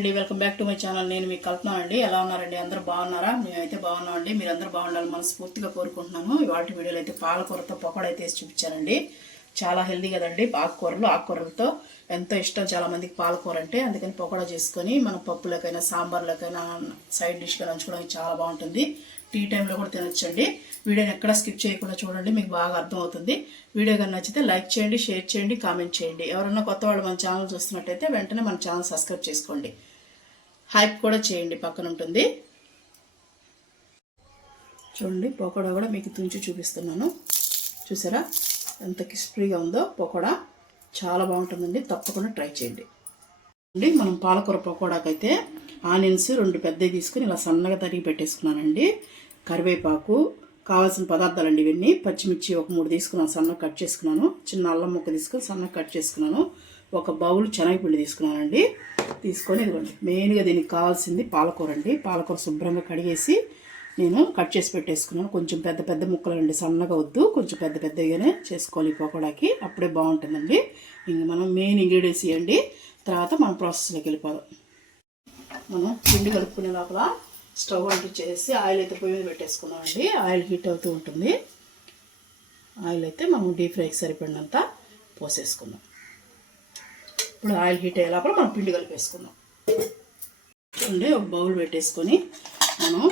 అండి welcome back to my channel. నేను మీకు కల్పన అండి. ఎలా ఉన్నారండి? అందరూ బాగున్నారా? మేమైతే బాగున్నామండి. మీరు అందరూ బాగుండాలి మనస్ఫూర్తిగా కోరుకుంటున్నాము. ఇవాళ వీడియోలో అయితే పాలకూరతో పకోడా అయితే వేసి చూపించానండి. చాలా హెల్దీ కదండి ఆకుకూరలు. ఆకుకూరలతో ఎంతో ఇష్టం చాలా మందికి పాలకూర అంటే. అందుకని పకోడా చేసుకొని మన పప్పులకైనా సాంబార్లకైనా సైడ్ డిష్గా నంచుకోవడానికి చాలా బాగుంటుంది. టీ టైంలో కూడా తినొచ్చండి. వీడియోని ఎక్కడ స్కిప్ చేయకుండా చూడండి మీకు బాగా అర్థమవుతుంది. వీడియో కానీ నచ్చితే లైక్ చేయండి షేర్ చేయండి కామెంట్ చేయండి. ఎవరన్నా కొత్త వాళ్ళు మన ఛానల్ చూస్తున్నట్టయితే వెంటనే మన ఛానల్ సబ్స్క్రైబ్ చేసుకోండి. హైప్ కూడా చేయండి పక్కన ఉంటుంది. చూడండి పకోడా కూడా మీకు తుంచి చూపిస్తున్నాను. చూసారా? ఎంత క్రిస్పీగా ఉందో పకోడా. చాలా బాగుంటుందండి తప్పకుండా ట్రై చేయండి. అండి మనం పాలకూర పకోడాకైతే ఆనియన్స్ రెండు పెద్దవి తీసుకుని ఇలా సన్నగా తరిగి పెట్టేసుకున్నానండి. కరివేపాకు కావాల్సిన పదార్థాలండి ఇవన్నీ. పచ్చిమిర్చి ఒక మూడు తీసుకున్నాను సన్నగా కట్ చేసుకున్నాను. చిన్న అల్లం ముక్క తీసుకుని సన్నగా కట్ చేసుకున్నాను. ఒక బౌల్ శనగపిండి తీసుకున్నానండి. తీసుకొని ఇదిగోండి మెయిన్గా దీనికి కావాల్సింది పాలకూర అండి. పాలకూర శుభ్రంగా కడిగేసి నేను కట్ చేసి పెట్టేసుకున్నాను. కొంచెం పెద్ద పెద్ద ముక్కలు అండి సన్నగా వద్దు. కొంచెం పెద్ద పెద్దగానే చేసుకోవాలి పకోడాకి. అప్పుడే బాగుంటుందండి. ఇంక మనం మెయిన్ ఇంగ్రీడియంట్స్ ఇవ్వండి. తర్వాత మనం ప్రాసెస్లోకి వెళ్ళిపోదాం. మనం పిండి కలుపుకునే లోపల స్టవ్ అంటూ చేసి ఆయిల్ అయితే పొయ్యి మీద పెట్టేసుకున్నామండి. ఆయిల్ హీట్ అవుతూ ఉంటుంది. ఆయిల్ అయితే మనం డీప్ ఫ్రైకి సరిపడినంత పోసేసుకుందాం. ఇప్పుడు ఆయిల్ హీట్ అయ్యే లోపల మనం పిండి కలిపేసుకుందాం. చూడండి ఒక బౌల్ పెట్టేసుకొని మనం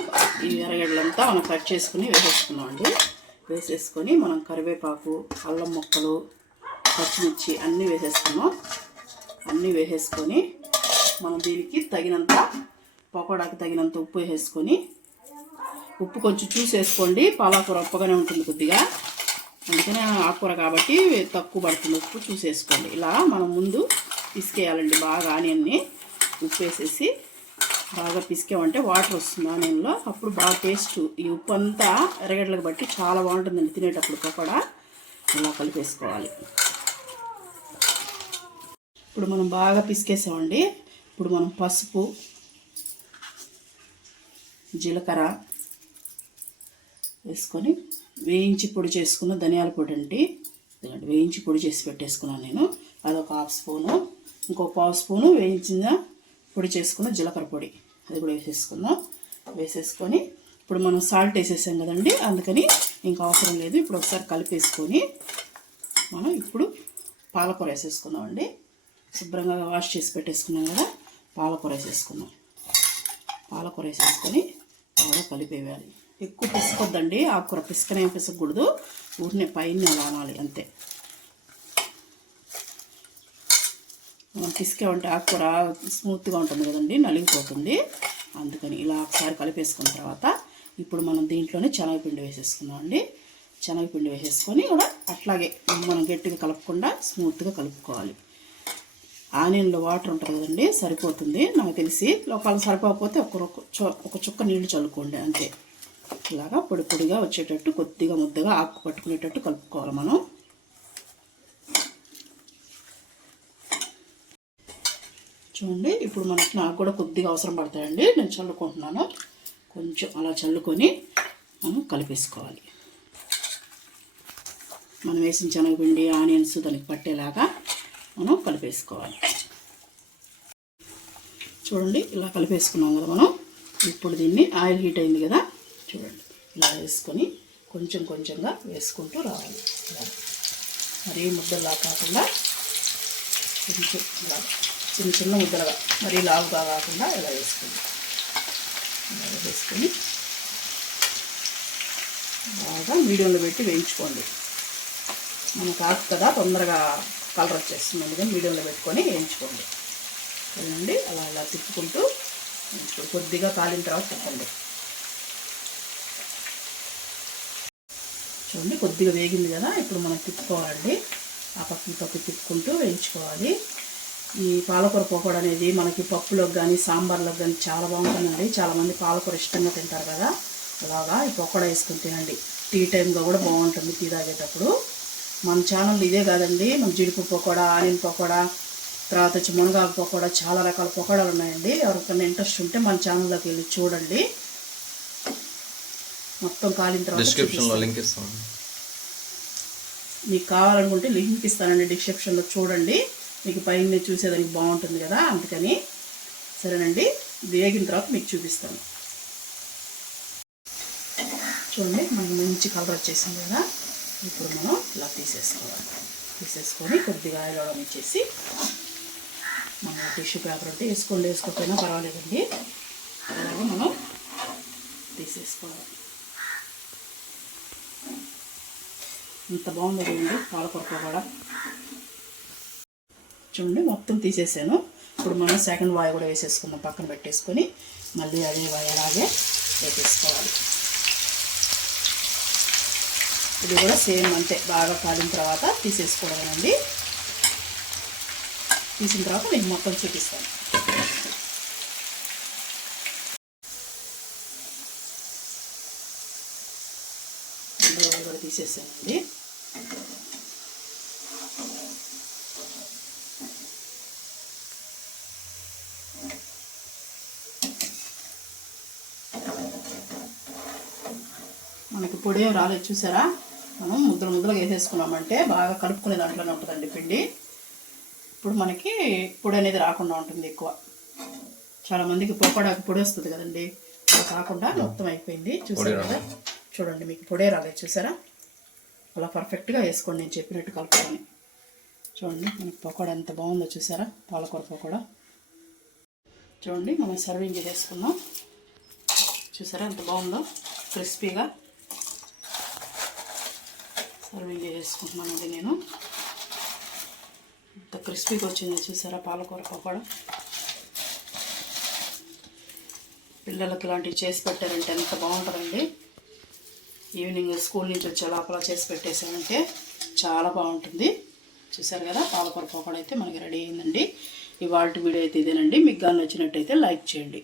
ఈ ఎర్రగడ్డలంతా మనం కట్ చేసుకుని వేసేసుకున్నాం అండి. వేసేసుకొని మనం కరివేపాకు అల్లం ముక్కలు పచ్చిమిర్చి అన్నీ వేసేసుకున్నాం అన్నీ వేసేసుకొని మనం దీనికి తగినంత పకోడాకి తగినంత ఉప్పు వేసేసుకొని ఉప్పు కొంచెం చూసేసుకోండి. పాలకూర ఉప్పగానే ఉంటుంది కొద్దిగా. అందుకనే ఆకుకూర కాబట్టి తక్కువ పడుతుంది. ఉప్పు చూసేసుకోండి. ఇలా మనం ముందు పిసికేయాలండి బాగా ఆనియన్ని. ఉప్పు వేసేసి బాగా పిసికామంటే వాటర్ వస్తుంది ఆనియన్లో. అప్పుడు బాగా టేస్ట్ ఈ ఉప్పు అంతా ఎర్రగడ్డలకు బట్టి చాలా బాగుంటుందండి తినేటప్పుడు పకోడా. ఇలా కలిపేసుకోవాలి. ఇప్పుడు మనం బాగా పిసికేసామండి. ఇప్పుడు మనం పసుపు జీలకర్ర వేసుకొని వేయించి పొడి చేసుకున్న ధనియాల పొడి అండి. వేయించి పొడి చేసి పెట్టేసుకున్నాను నేను. అదొక హాఫ్ స్పూను. ఇంకో పావు స్పూను వేయించిన పొడి చేసుకున్న జీలకర్ర పొడి. అది కూడా వేసేసుకుందాం. వేసేసుకొని ఇప్పుడు మనం సాల్ట్ వేసేసాం కదండి అందుకని ఇంకా అవసరం లేదు. ఇప్పుడు ఒకసారి కలిపేసుకొని మనం ఇప్పుడు పాలకూర వేసేసుకుందాం అండి శుభ్రంగా వాష్ చేసి పెట్టేసుకున్నాం కదా పాలకూర వేసేసుకుందాం. పాలకూర వేసేసుకొని బాగా కలిపేయాలి. ఎక్కువ పిసుకొద్దండి ఆకుకూర పిసుకనే పిసకూడదు. ఊరినే పైన అలా అనాలి అంతే. మనం పిసికామంటే ఆకుకూర స్మూత్గా ఉంటుంది కదండి నలిగిపోతుంది. అందుకని ఇలా ఒకసారి కలిపేసుకున్న తర్వాత ఇప్పుడు మనం దీంట్లోనే శనగపిండి వేసేసుకున్నాం అండి. శనగపిండి వేసేసుకొని కూడా అట్లాగే మనం గట్టిగా కలపకుండా స్మూత్గా కలుపుకోవాలి. ఆనియన్లో వాటర్ ఉంటుంది కదండి సరిపోతుంది. నాకు తెలిసి ఒకవేళ సరిపోకపోతే ఒక ఒక చుక్క నీళ్ళు చల్లుకోండి అంతే. ఇలాగా పొడి పొడిగా వచ్చేటట్టు కొద్దిగా ముద్దగా ఆకు పట్టుకునేటట్టు కలుపుకోవాలి మనం. చూడండి. ఇప్పుడు మనకి నాకు కూడా కొద్దిగా అవసరం పడతాయండి. నేను చల్లుకుంటున్నాను. కొంచెం అలా చల్లుకొని మనం కలిపేసుకోవాలి. మనం వేసిన శనగపిండి ఆనియన్స్ దానికి పట్టేలాగా మనం కలిపేసుకోవాలి. చూడండి ఇలా కలిపేసుకున్నాం కదా మనం. ఇప్పుడు దీన్ని ఆయిల్ హీట్ అయింది కదా. చూడండి ఇలా వేసుకొని కొంచెం కొంచెంగా వేసుకుంటూ రావాలి. మరీ ముద్దలా కాకుండా కొంచెం ఇలా. చిన్న చిన్న ముద్దలుగా. మరీ లావుగా కాకుండా ఇలా వేసుకుందాం. ఇలా వేసుకొని బాగా మీడియంలో పెట్టి వేయించుకోండి. మనం కాదు కదా తొందరగా కలర్ వచ్చేస్తుంది. అందుకని మీడియంలో పెట్టుకొని వేయించుకోండి. చూడండి అలా అలా తిప్పుకుంటూ వేయించుకోండి. కొద్దిగా కాలిన తర్వాత తిప్పండి చూడండి కొద్దిగా వేగింది కదా. ఇప్పుడు మనం తిప్పుకోవాలండి. ఆ పక్కన పక్క తిప్పుకుంటూ వేయించుకోవాలి. ఈ పాలకూర పకోడా అనేది మనకి పప్పులోకి కానీ సాంబార్లోకి కానీ చాలా బాగుంటుందండి. చాలామంది పాలకూర ఇష్టంగా తింటారు కదా. అలాగా ఈ పకోడా వేసుకుని తినండి. టీ టైంగా కూడా బాగుంటుంది టీ తాగేటప్పుడు. మన ఛానల్ ఇదే కాదండి. మన జీడిపప్పు పకోడా ఆనియన్ పకోడా తర్వాత వచ్చి మునగాకు పకోడా చాలా రకాల పకోడాలు ఉన్నాయండి. ఎవరికైనా ఇంట్రెస్ట్ ఉంటే మన ఛానల్లోకి వెళ్ళి చూడండి. మొత్తం కాలిన తర్వాత మీకు కావాలనుకుంటే లింక్ ఇస్తానండి డిస్క్రిప్షన్లో చూడండి. మీకు పైన చూసేదానికి బాగుంటుంది కదా అందుకని సరేనండి. వేగిన తర్వాత మీకు చూపిస్తాను. చూడండి మనకి మంచి కలర్ వచ్చేసింది కదా. ఇప్పుడు మనం ఇలా తీసేసుకోవాలి. తీసేసుకొని కొద్దిగా ఆయిల్ అవడం ఇచ్చేసి మనం టిష్యూ పేపర్ అంటే వేసుకోండి వేసుకోకపోయినా పర్వాలేదండి. అలాగే మనం తీసేసుకోవాలి. ఇంత బాగుంది చూడండి పాలకొరక కూడా. చూడండి మొత్తం తీసేసాను. ఇప్పుడు మనం సెకండ్ వాయి కూడా వేసేసుకుందాం పక్కన పెట్టేసుకొని. మళ్ళీ అదే వాయి అలాగే వేసేసుకోవాలి. ఇది కూడా సేమ్ అంతే బాగా కాలిన తర్వాత తీసేసుకోవడమేనండి తీసిన తర్వాత నేను మొత్తం చూపిస్తాను. కూడా తీసేసానండి. మనకి పొడి ఏం రాలేదు చూసారా? మనం ముద్దలు ముద్దలుగా వేసేసుకున్నామంటే బాగా కలుపుకునే దాంట్లోనే ఉంటుందండి పిండి. ఇప్పుడు మనకి పొడి అనేది రాకుండా ఉంటుంది ఎక్కువ. చాలా మందికి పకోడాకి పొడి వస్తుంది కదండి. అలా కాకుండా మొత్తం అయిపోయింది. చూసారు కదా? చూడండి మీకు పొడే రాలేదు చూసారా? అలా పర్ఫెక్ట్గా వేసుకోండి నేను చెప్పినట్టు కలుపుకొని. చూడండి మనకి పకోడా ఎంత బాగుందో చూసారా? పాలకూర పకోడా చూడండి మనం సర్వింగ్ చేసేసుకున్నాం. చూసారా ఎంత బాగుందో? క్రిస్పీగా సర్వింగ్ చేసుకుంటున్నాను అది నేను. ఇంత క్రిస్పీగా వచ్చింది చూసారా పాలకూర పకోడా? పిల్లలకి ఇలాంటివి చేసి పెట్టారంటే ఎంత బాగుంటుందండి. ఈవినింగ్ స్కూల్ నుంచి వచ్చే లోపల చేసి పెట్టేసామంటే చాలా బాగుంటుంది. చూసారు కదా పాలకూర పకోడా అయితే మనకి రెడీ అయిందండి. ఇవాళ వీడియో అయితే ఇదేనండి. మీకు కానీ నచ్చినట్టయితే లైక్ చేయండి.